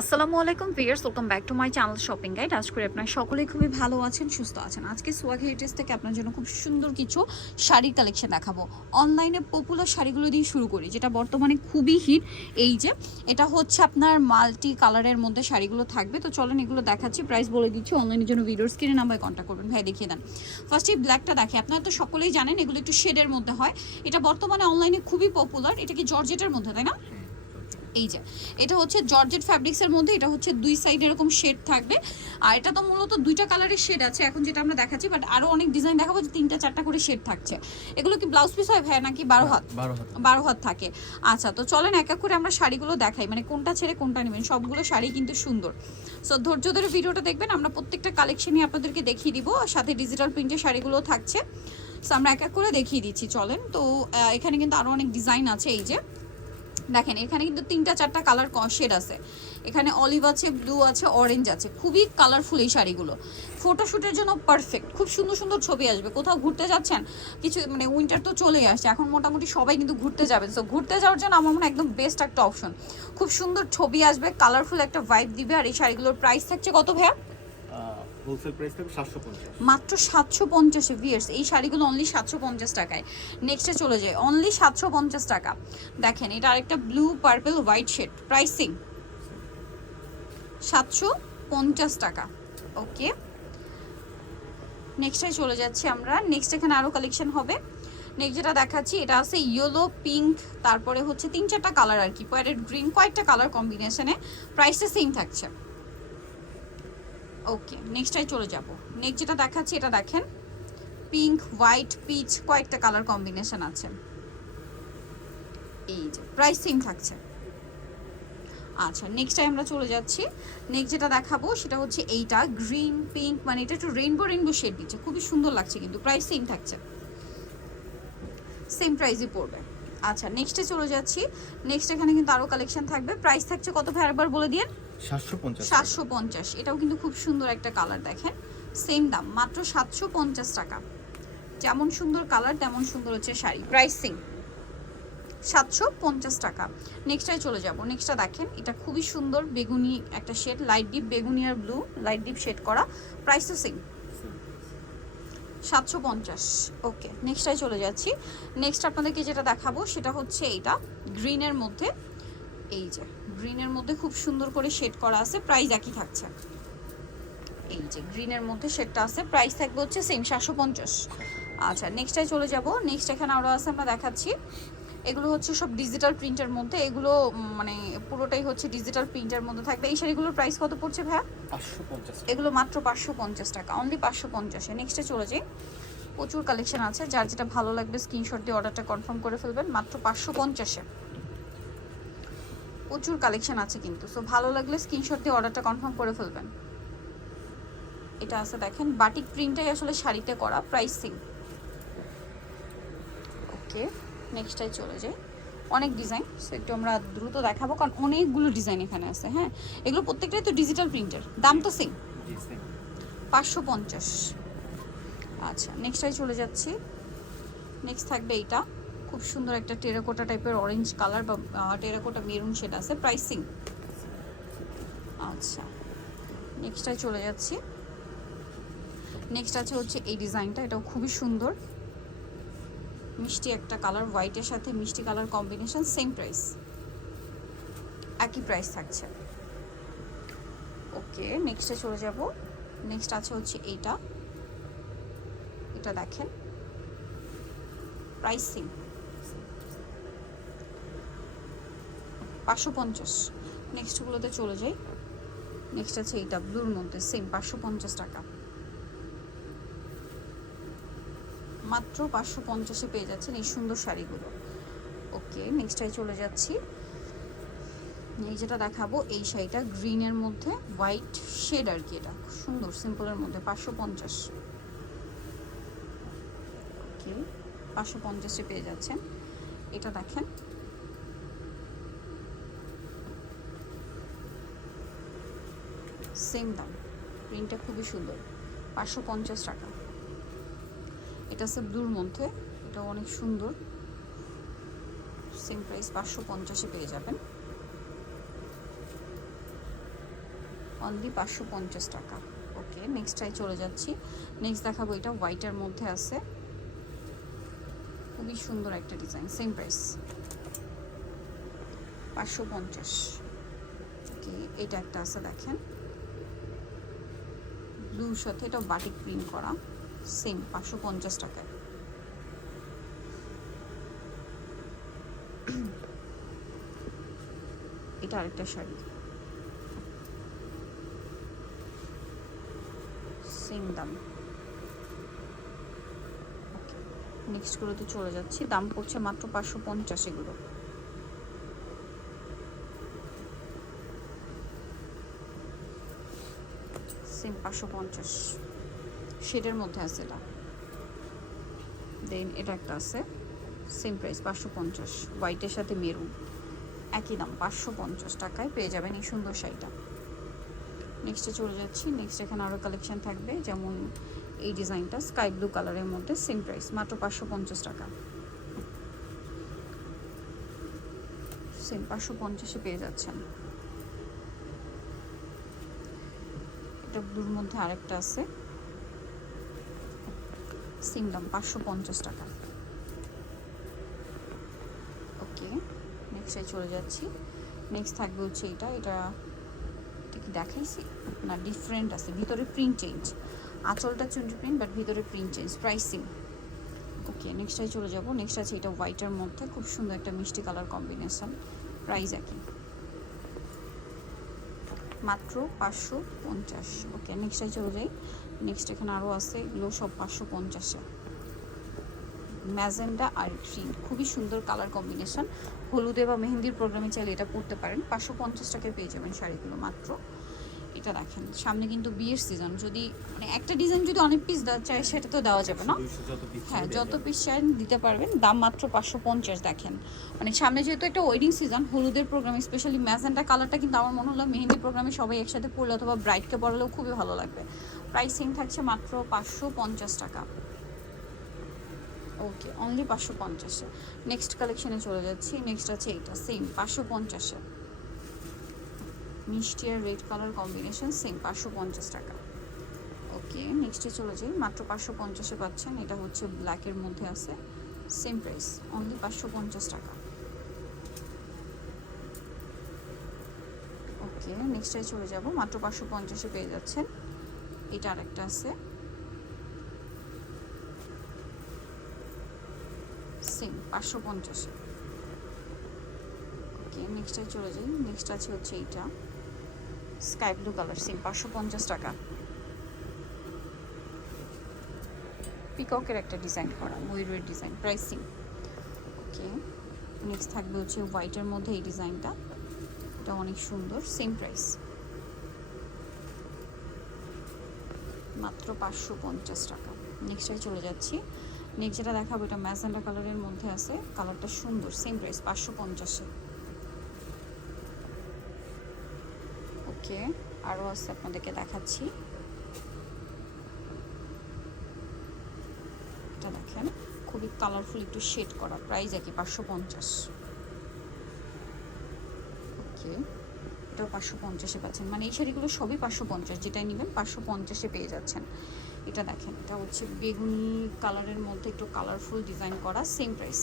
আসসালামু আলাইকুম viewers welcome back to my channel shopping guide. আজ করে আপনার সকলেই খুবই ভালো আছেন, সুস্থ আছেন। আজকে সোয়াগ হেরিটেজ থেকে আপনার জন্য খুব সুন্দর কিছু শাড়ির কালেকশন দেখাবো। অনলাইনে পপুলার শাড়িগুলো দিয়ে শুরু করি, যেটা বর্তমানে খুবই হিট। এই যে, এটা হচ্ছে আপনার মাল্টি কালারের মধ্যে শাড়িগুলো থাকবে। তো চলেন এগুলো দেখাচ্ছি, প্রাইস বলে দিচ্ছি। অনলাইনের জন্য ভিডিওর স্ক্রিনে নাম্বার কন্ট্যাক্ট করবেন। ভাই, দেখিয়ে দেন। ফার্স্ট এই ব্ল্যাকটা দেখে আপনারা তো সকলেই জানেন এগুলো একটু শেডের মধ্যে হয়। এটা বর্তমানে অনলাইনে খুবই পপুলার এটা কি জর্জেটের মধ্যে, তাই না? এই যে এটা হচ্ছে জর্জেট ফ্যাব্রিক্সের মধ্যে এটা হচ্ছে দুই সাইড এরকম শেড থাকবে। আর এটা তো মূলত দুইটা কালারের শেড আছে এখন যেটা আমরা দেখাচ্ছি বাট আরও অনেক ডিজাইন দেখাবো যে তিনটা চারটা করে শেড থাকছে। এগুলো কি ব্লাউজ পিস হয় ভাই নাকি বারো হাত? বারো হাত। থাকে। আচ্ছা তো চলেন এক এক করে আমরা শাড়িগুলো দেখাই মানে কোনটা ছেড়ে কোনটা নেবেন সবগুলো শাড়ি কিন্তু সুন্দর। সো ধৈর্য ধরে ভিডিওটা দেখবেন আমরা প্রত্যেকটা কালেকশনই আপনাদেরকে দেখিয়ে দিব আর সাথে ডিজিটাল প্রিন্টের শাড়িগুলো থাকছে। সো আমরা এক এক করে দেখিয়ে দিচ্ছি চলেন। তো এখানে কিন্তু আরও অনেক ডিজাইন আছে এই যে। দেখেন, এখানে কিন্তু তিনটা চারটা কালার শেড আছে। এখানে অলিভ আছে ব্লু আছে অরেঞ্জ আছে। খুবই কালারফুল এই শাড়িগুলো। ফটোশ্যুটের জন্য পারফেক্ট খুব সুন্দর সুন্দর ছবি আসবে। কোথাও ঘুরতে যাচ্ছেন, কিছু মানে উইন্টার তো চলেই আসছে। এখন মোটামুটি সবাই কিন্তু ঘুরতে যাবেন। সো ঘুরতে যাওয়ার জন্য আমার মনে একদম বেস্ট একটা অপশন খুব সুন্দর ছবি আসবে কালারফুল একটা ভাইব দিবে। আর এই শাড়িগুলোর প্রাইস থাকছে কত ভাইয়া? থাকবে মাত্র সাতশো পঞ্চাশে ভিয়ার্স এই শাড়িগুলো অনলি সাতশো পঞ্চাশ টাকায়। নেক্সটে চলে যায় অনলি সাতশো পঞ্চাশ টাকা। দেখেন, এটা আরেকটা blue purple white shade pricing সাতশো পঞ্চাশ টাকা। ওকে নেক্সটে চলে যাচ্ছি আমরা। নেক্সট এখানে আরও কালেকশন হবে। নেক্সট যেটা দেখাচ্ছি, এটা আছে ইয়েলো পিঙ্ক তারপরে হচ্ছে তিন চারটা কালার আর কি। প্যারেট গ্রিন কয়েকটা কালার কম্বিনেশনে প্রাইসটা সেম থাকছে। ওকে নেক্সটটাই চলে যাব। নেক্সট যেটা দেখাচ্ছি, এটা দেখেন। পিঙ্ক হোয়াইট পিচ কয়েকটা কালার কম্বিনেশন আছে। এই যে প্রাইস সেম থাকছে। আচ্ছা নেক্সট টাইম আমরা চলে যাচ্ছি। নেক্সট যেটা দেখাবো, সেটা হচ্ছে এইটা গ্রিন পিঙ্ক মানে এটা একটু রেইনবো রেইনবো শেড দিচ্ছে। খুবই সুন্দর লাগছে কিন্তু প্রাইস সেম থাকছে। সেম প্রাইসই পড়বে। আচ্ছা নেক্সটে চলে যাচ্ছি। নেক্সট এখানে কিন্তু আরও কালেকশন থাকবে। প্রাইস থাকছে কত ভাই? একবার বলে দিন সাতশো পঞ্চাশ এটাও কিন্তু খুব সুন্দর একটা কালার দেখেন। সেম দাম, মাত্র সাতশো পঞ্চাশ টাকা। যেমন সুন্দর কালার তেমন সুন্দর হচ্ছে শাড়ি। প্রাইসিং সাতশো পঞ্চাশ টাকা। নেক্সটটাই চলে যাব। নেক্সটটা দেখেন, এটা খুবই সুন্দর বেগুনি একটা শেড লাইট ডিপ বেগুনি আর ব্লু লাইট ডিপ শেড করা। প্রাইস তো সেম সাতশো পঞ্চাশ ওকে নেক্সটটাই চলে যাচ্ছি। নেক্সট আপনাদেরকে যেটা দেখাবো, সেটা হচ্ছে এইটা গ্রিনের মধ্যে এই যে গ্রিনের মধ্যে খুব সুন্দর করে শেড করা আছে প্রাইস একই থাকছে। এই যে গ্রিনের মধ্যে শেডটা আছে প্রাইস থাকবে হচ্ছে সেম সাতশো পঞ্চাশ। আচ্ছা নেক্সটটাই চলে যাব। নেক্সট এখানে আরও আছে আমরা দেখাচ্ছি। এগুলো হচ্ছে সব ডিজিটাল প্রিন্টের মধ্যে। এগুলো মানে পুরোটাই হচ্ছে ডিজিটাল প্রিন্টের মধ্যে থাকবে। এই শাড়িগুলোর প্রাইস কত পড়ছে ভাইয়া? এগুলো মাত্র পাঁচশো পঞ্চাশ টাকা অনলি পাঁচশো পঞ্চাশে নেক্সটে চলে যাই। প্রচুর কালেকশন আছে। যার যেটা ভালো লাগবে স্ক্রিনশট দিয়ে অর্ডারটা কনফার্ম করে ফেলবেন। মাত্র পাঁচশো পঞ্চাশে প্রচুর কালেকশন আছে কিন্তু। সো ভালো লাগলে স্ক্রিনশট দিয়ে অর্ডারটা কনফার্ম করে ফেলবেন। এটা আছে দেখেন বাটিক প্রিন্টটাই আসলে শাড়িতে করা প্রাইস ওকে নেক্সটটাই চলে যাই। অনেক ডিজাইন সো একটু আমরা দ্রুত দেখাবো কারণ অনেকগুলো ডিজাইন এখানে আছে হ্যাঁ? এগুলো প্রত্যেকটাই তো ডিজিটাল প্রিন্টের দাম তো সেম পাঁচশো পঞ্চাশ। আচ্ছা নেক্সটটাই চলে যাচ্ছি। নেক্সট থাকবে এইটা। খুব সুন্দর একটা টেরাকোটা টাইপের অরেঞ্জ কালার বা টেরাকোটা মেরুন সেটা আছে প্রাইসিং আচ্ছা নেক্সটটাই চলে যাচ্ছি। নেক্সট আছে হচ্ছে এই ডিজাইনটা, এটাও খুবই সুন্দর। মিষ্টি একটা কালার হোয়াইটের সাথে মিষ্টি কালার কম্বিনেশন সেম প্রাইস একই প্রাইস থাকছে। ওকে নেক্সটে চলে যাব। নেক্সট আছে হচ্ছে এইটা। এটা দেখেন। প্রাইসিং পাঁচশো পঞ্চাশ। নেক্সটগুলোতে চলে যাই। নেক্সট আছে এইটা ব্লুর মধ্যে সেম পাঁচশো পঞ্চাশ টাকা। মাত্র পাঁচশো পঞ্চাশে পেয়ে যাচ্ছেন এই সুন্দর শাড়িগুলো। ওকে নেক্সটটাই চলে যাচ্ছি। এই যেটা দেখাবো, এই শাড়িটা গ্রিনের মধ্যে হোয়াইট শেড আর কি এটা। সুন্দর সিম্পলের মধ্যে, পাঁচশো পঞ্চাশ। ওকে পাঁচশো পঞ্চাশে পেয়ে যাচ্ছেন। এটা দেখেন সেম দাম। প্রিন্টটা খুবই সুন্দর। পাঁচশো পঞ্চাশ টাকা। এটা হচ্ছে ব্লুর মধ্যে। এটা অনেক সুন্দর। সেম প্রাইস পাঁচশো পঞ্চাশে পেয়ে যাবেন। অনলি পাঁচশো পঞ্চাশ টাকা। ওকে নেক্সটটাই চলে যাচ্ছি। নেক্সট দেখাবো এটা হোয়াইটের মধ্যে আছে। খুবই সুন্দর একটা ডিজাইন সেম প্রাইস পাঁচশো পঞ্চাশ। ওকে এটা একটা আছে, দেখেন। ব্লুর সাথে এটা বাটিক প্রিন্ট করা। সেম পাঁচশো পঞ্চাশ টাকায়। এটা আরেকটা শাড়ি। সেম দাম। নেক্সট গুলোতে চলে যাচ্ছি। দাম পড়ছে মাত্র পাঁচশো পঞ্চাশ এগুলো। সেম পাঁচশো পঞ্চাশ। শেডের মধ্যে আছে এটা। দেন এটা একটা আছে সেম প্রাইস পাঁচশো পঞ্চাশ। হোয়াইটের সাথে মেরুন একই দাম, পাঁচশো পঞ্চাশ টাকায় পেয়ে যাবেন এই সুন্দর শাড়িটা। নেক্সটে চলে যাচ্ছি। নেক্সট এখানে আরও কালেকশান থাকবে, যেমন এই ডিজাইনটা স্কাই ব্লু কালারের মধ্যে সেম প্রাইস মাত্র পাঁচশো পঞ্চাশ টাকা। সেম পাঁচশো পঞ্চাশে পেয়ে যাচ্ছেন। এটা ব্লুর মধ্যে আরেকটা আছে। সেম দাম, পাঁচশো পঞ্চাশ টাকা। ওকে নেক্সটে চলে যাচ্ছি। নেক্সট থাকবে হচ্ছে এটা। এটা এটা কি দেখাইছি? না ডিফারেন্ট আছে। ভিতরে প্রিন্ট চেঞ্জ আঁচলটা চুন্ডি প্রিন্ট বাট ভিতরে প্রিন্ট চেঞ্জ প্রাইসিং ওকে নেক্সটটাই চলে যাব। নেক্সট আছে এটা হোয়াইটের মধ্যে। খুব সুন্দর একটা মিষ্টি কালার কম্বিনেশন প্রাইস একই। মাত্র পাঁচশো পঞ্চাশ। ওকে নেক্সটটাই চলে যাই। নেক্সট এখানে আরও আছে, এগুলো সব পাঁচশো পঞ্চাশে ম্যাজেন্ডা আর গ্রিন খুবই সুন্দর কালার কম্বিনেশন হলুদে বা মেহেন্দির প্রোগ্রামে চাইলে এটা পড়তে পারেন। পাঁচশো পঞ্চাশ টাকায় পেয়ে যাবেন শাড়িগুলো মাত্র। এটা দেখেন। সামনে কিন্তু বিয়ের সিজন যদি মানে একটা ডিজাইন যদি অনেক পিস দেওয়া চায় সেটা তো দেওয়া যাবে না। হ্যাঁ যত পিস চান দিতে পারবেন। দাম মাত্র পাঁচশো পঞ্চাশ দেখেন। মানে সামনে যেহেতু একটা ওয়েডিং সিজন হলুদের প্রোগ্রাম স্পেশালি ম্যাজেন্টা কালারটা কিন্তু আমার মনে হলো মেহেন্দি প্রোগ্রামে সবাই একসাথে পড়লে অথবা ব্রাইডকে পড়লেও খুবই ভালো লাগবে। প্রাইসিং থাকছে মাত্র পাঁচশো পঞ্চাশ টাকা। ওকে অনলি পাঁচশো পঞ্চাশে নেক্সট কালেকশনে চলে যাচ্ছি। নেক্সট আছে এইটা সেম পাঁচশো পঞ্চাশে মিষ্টি আর রেড কালার কম্বিনেশন সেম পাঁচশো পঞ্চাশ টাকা। ওকে, নেক্সটে চলে যাই। মাত্র পাঁচশো পঞ্চাশে পাচ্ছেন। এটা হচ্ছে ব্ল্যাকের মধ্যে আছে। সেম প্রাইস, অনলি পাঁচশো পঞ্চাশ টাকা। ওকে, নেক্সটে চলে যাব। মাত্র পাঁচশো পঞ্চাশে পেয়ে যাচ্ছেন। এটা আরেকটা আছে। সেম, পাঁচশো পঞ্চাশে। ওকে, নেক্সটে চলে যাই। নেক্সট আছে হচ্ছে এইটা। স্কাই ব্লু কালার সেম পাঁচশো পঞ্চাশ টাকা। পিককের একটা ডিজাইন করা, ময়ূরের ডিজাইন প্রাইসিং ওকে নেক্সট থাকবে হচ্ছে হোয়াইটের মধ্যে এই ডিজাইনটা এটা অনেক সুন্দর সেম প্রাইস মাত্র পাঁচশো পঞ্চাশ টাকা। নেক্সটে চলে যাচ্ছি। নেক্সট যেটা দেখাবো, এটা ম্যাজেন্ডা কালারের মধ্যে আছে। কালারটা সুন্দর সেম প্রাইস পাঁচশো পঞ্চাশে। ওকে আরও আছে আপনাদেরকে দেখাচ্ছি। এটা দেখেন, খুবই কালারফুল একটু শেড করা প্রাইস একই, পাঁচশো পঞ্চাশ। ওকে, এটাও পাঁচশো পঞ্চাশে পাচ্ছেন। মানে এই শাড়িগুলো সবই পাঁচশো পঞ্চাশ, যেটাই নেবেন পাঁচশো পঞ্চাশে পেয়ে যাচ্ছেন। এটা দেখেন, এটা হচ্ছে বেগুনি কালারের মধ্যে একটু কালারফুল ডিজাইন করা সেম প্রাইস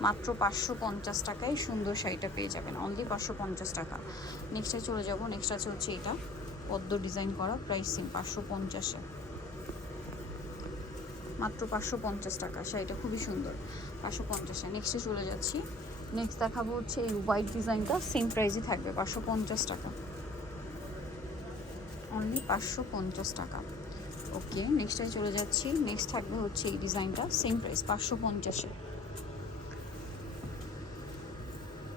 মাত্র পাঁচশো পঞ্চাশ টাকায় সুন্দর শাড়িটা পেয়ে যাবেন। অনলি পাঁচশো পঞ্চাশ টাকা। নেক্সটে চলে যাব। নেক্সট আছে হচ্ছে এটা। পদ্ম ডিজাইন করা প্রাইস প্রাইসিং পাঁচশো পঞ্চাশে মাত্র পাঁচশো পঞ্চাশ টাকা। শাড়িটা খুবই সুন্দর। পাঁচশো পঞ্চাশে নেক্সটে চলে যাচ্ছি। নেক্সট দেখাবো হচ্ছে এই হোয়াইট ডিজাইনটা সেম প্রাইসই থাকবে পাঁচশো পঞ্চাশ টাকা। অনলি পাঁচশো পঞ্চাশ টাকা। ওকে নেক্সটে চলে যাচ্ছি। নেক্সট থাকবে হচ্ছে এই ডিজাইনটা সেম প্রাইস পাঁচশো পঞ্চাশে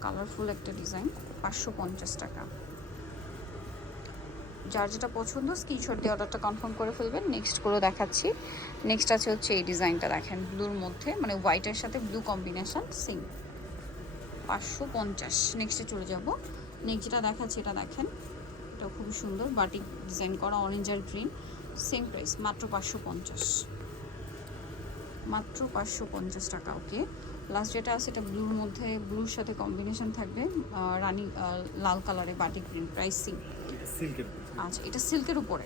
কালারফুল একটা ডিজাইন, পাঁচশো পঞ্চাশ টাকা। যার যেটা পছন্দ স্ক্রিনশট দিয়ে অর্ডারটা কনফার্ম করে ফেলবেন। নেক্সট করে দেখাচ্ছি। নেক্সট আছে হচ্ছে এই ডিজাইনটা, দেখেন ব্লুর মধ্যে মানে হোয়াইটের সাথে ব্লু কম্বিনেশান সিম পাঁচশো পঞ্চাশ। নেক্সটে চলে যাব। নেক্সট যেটা দেখাচ্ছি, এটা দেখেন এটা খুব সুন্দর বাটিক ডিজাইন করা অরেঞ্জ আর গ্রিন সেম প্রাইস মাত্র পাঁচশো পঞ্চাশ। মাত্র পাঁচশো পঞ্চাশ টাকা ওকে লাস্ট যেটা আছে এটা ব্লুর মধ্যে ব্লুর সাথে কম্বিনেশন থাকবে রানী লাল কালারে বাটিক গ্রিন প্রাইসিং সিল্কের আচ্ছা এটা সিল্কের উপরে।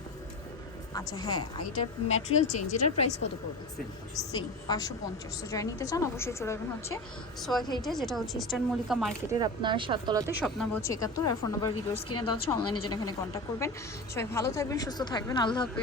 আচ্ছা হ্যাঁ এটার ম্যাটেরিয়াল চেঞ্জ এটার প্রাইস কত পড়বে? সেম সেম পাঁচশো পঞ্চাশ। তো যারা নিতে চান অবশ্যই চলে আসবেন হচ্ছে সোয়াগ হেইটে যেটা হচ্ছে ইস্টার্ন মল্লিকা মার্কেটের আপনার সাততলাতে। শপ নাম্বার হচ্ছে একাত্তর আর ফোন নাম্বার ভিডিওস কিনে দেওয়া হচ্ছে অনলাইনে যেন এখানে কন্ট্যাক্ট করবেন। সবাই ভালো থাকবেন সুস্থ থাকবেন। আল্লাহ হাফেজ।